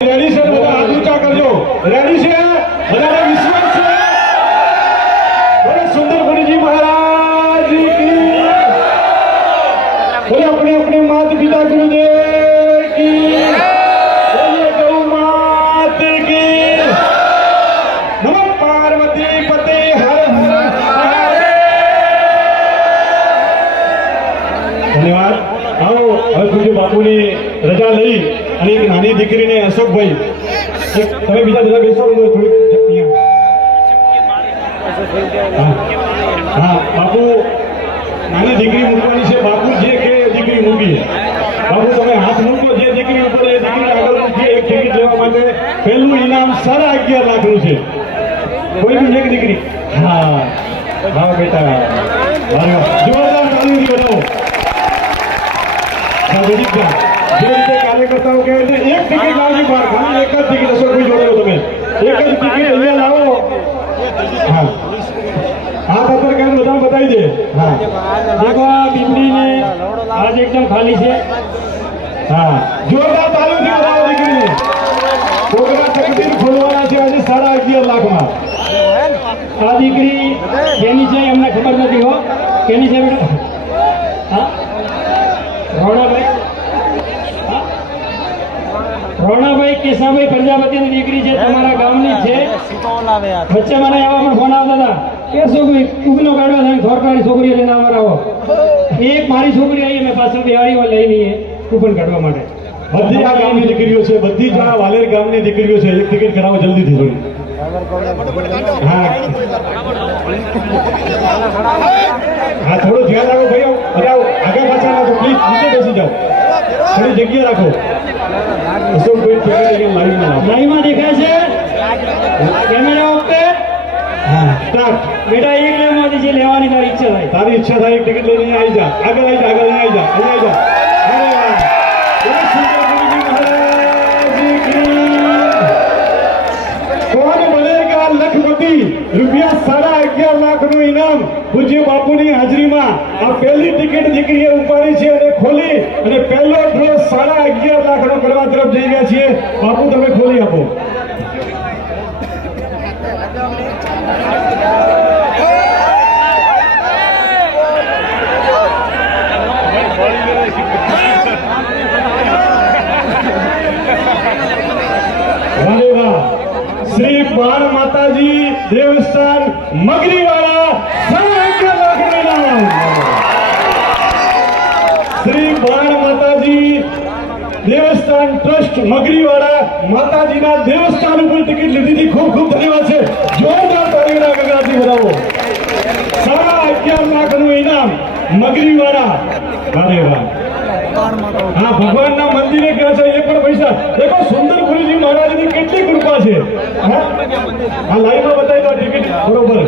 ready છે બધા હાથ ઊંચા કરજો રેડી છે બધાને વિશ્વાસ છે બોલો સુંદર ગુરુજી મહારાજ કી બોલો अपने अपने माता पिता गुरुदेव की बोलिए गौ मात की नमः पार्वती पते हर हर धन्यवाद आओ હવે પૂજ્ય બાપુની રજા લઈ અને એક નાની દીકરીને અશોકભાઈ તમે બીજા બધા બેસો થોડી હા બાપુ નાની દીકરી મૂકવાની છે બાપુ જે કે દીકરી મૂકી બાપુ તમે હાથ મૂકો જે દીકરી ઉપર એ દીકરી આગળ મૂકી એક ટિકિટ લેવા માટે પહેલું ઇનામ 11.5 લાખનું છે કોઈ બી એક દીકરી હા વાહ બેટા જોરદાર તાળી બતાવો જે રીતે કાર્યકર્તાઓ કહે છે એક ટિકિટ લાવવી બહાર ખાલી એક જ ટિકિટ અશોકભાઈ જોડે તમે એક જ ટિકિટ અહીંયા લાવો હા હાથ અત્યારે કઈ બધા બતાવી દે હા देखो આ બીમડીને આજ એકદમ ખાલી છે હા જોરદાર તાળીઓથી વધાવો દીકરીને છોકરા તકદીર ખોલવાના છે આજે 11.5 લાખમાં આ દીકરી કેની છે એમને ખબર નથી હો કેની છે બેટા હા રોણાભાઈ કેશાભાઈ પ્રજાપતિની દીકરી છે તમારા ગામની છે વચ્ચે મને એવા પણ ફોન આવતા હતા કે છોકરી ઉગનો કાઢવા થાય સરકારી છોકરીઓ લઈને અમારા આવો એક મારી છોકરી આવી મેં પાછળ બિહારીઓ લઈને કૂપન કાઢવા માટે બધી આ ગામની દીકરીઓ છે બધી જ આ વાલેર ગામની દીકરીઓ છે એક ટિકિટ કરાવો જલ્દીથી થોડી હા હા થોડું ધ્યાન રાખો ભાઈ અરે આગળ પાછળ રાખો પ્લીઝ નીચે બેસી જાઓ થોડી જગ્યા રાખો અશોકભાઈ ટિકિટ લઈને લાઈવમાં દેખાય છે કેમેરા ઓકે હા સ્ટાર્ટ બેટા એક લેવામાંથી જે લેવાની તારી ઈચ્છા થાય તારી ઈચ્છા થાય એક ટિકિટ લઈને આવી જા આગળ આવી જા આગળ આવી જા અહીંયા આવી જા અરે વાહ સુંદર ગુરુજી મહારાજ કી કોણ બનેગા લખપતિ રૂપિયા 11.5 લાખનું ઇનામ પૂજ્ય બાપુની હાજરીમાં આ પહેલી ટિકિટ દીકરીએ ઉપાડી છે અને ખોલી અને પહેલો ડ્રો 11.5 લાખનો કરવા તરફ જઈ રહ્યા છીએ બાપુ તમે ખોલી આપો વારે વાહ શ્રી બાણ માતાજી દેવસ્થાન મગરીવાળા 11.5 લાખનું ઇનામ શ્રી બાણ માતાજી દેવસ્થાન ટ્રસ્ટ મગરીવાળા માતાજીના દેવસ્થાન ઉપર ટિકિટ લીધી ખૂબ ખૂબ ધન્યવાદ છે જોરદાર તાળીઓના ગગડાથી વધાવો 11.5 લાખનું ઇનામ મગરીવાળા વારે વાહ હા ભગવાનના મંદિરે ગયા છે એ પણ પૈસા દેખો સુંદર ગુરુજી મહારાજની કેટલી કૃપા છે હા લાઈવમાં બતાવી દો ટિકિટ બરોબર